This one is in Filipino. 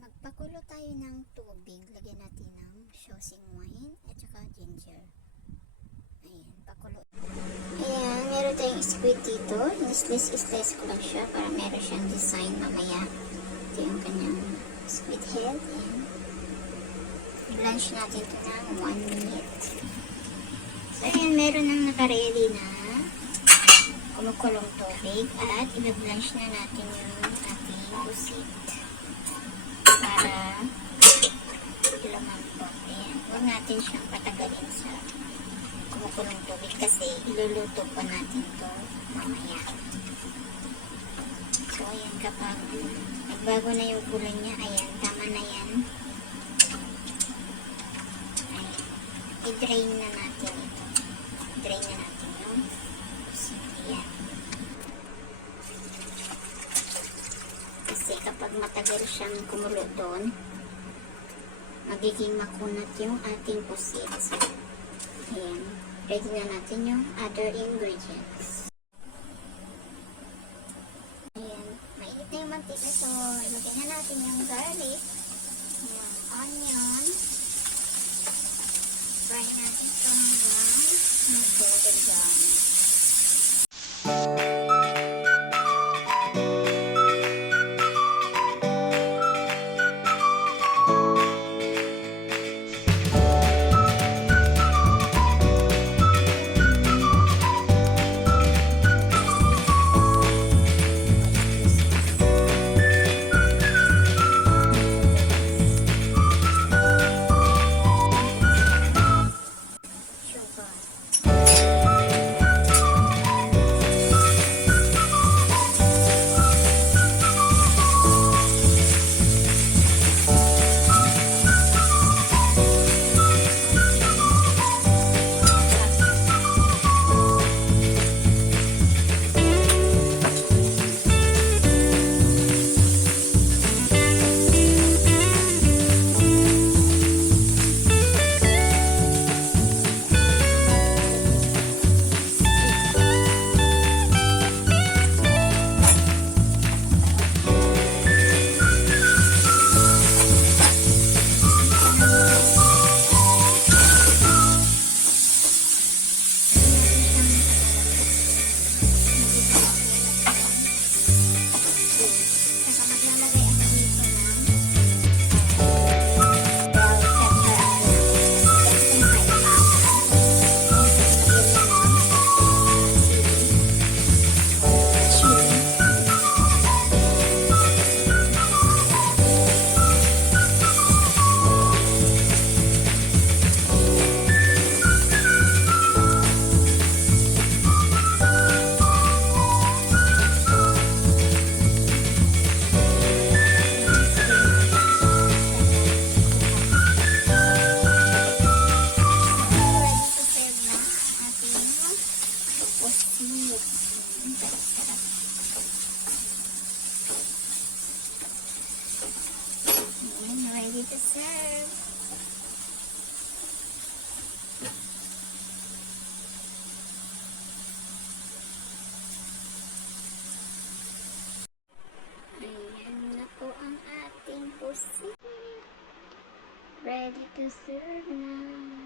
magpakulo tayo ng tubig. Lagyan natin ng shossing wine at saka ginger. Ayan, pakulo. Ayan, meron tayong squid dito. Slice-slice ko lang siya para meron siyang design mamaya. Ito yung kanyang squid head. I-blanch natin ito ng 1 minute. So, ayan, meron nang nakaredy na kumukulong tubig at i-blanch na natin yung ating pusit para lumambot. Ayan. Huwag natin siyang patagalin sa kumukulong tubig kasi iluluto pa natin to mamaya. So, ayan kapag nagbago na yung kulay niya, ayan, tama na yan. Ayan. I-drain na natin ito. Drain na natin yung pusit. Ayan. Kasi kapag matagal siyang kumulo doon, magiging makunat yung ating pusit. Ayan. Ready na natin yung other ingredients. Ayan. Mainit na yung mantika. So, ilagay na natin yung garlic, Ready to serve. Ayan na po ang ating pusit. Ready to serve na.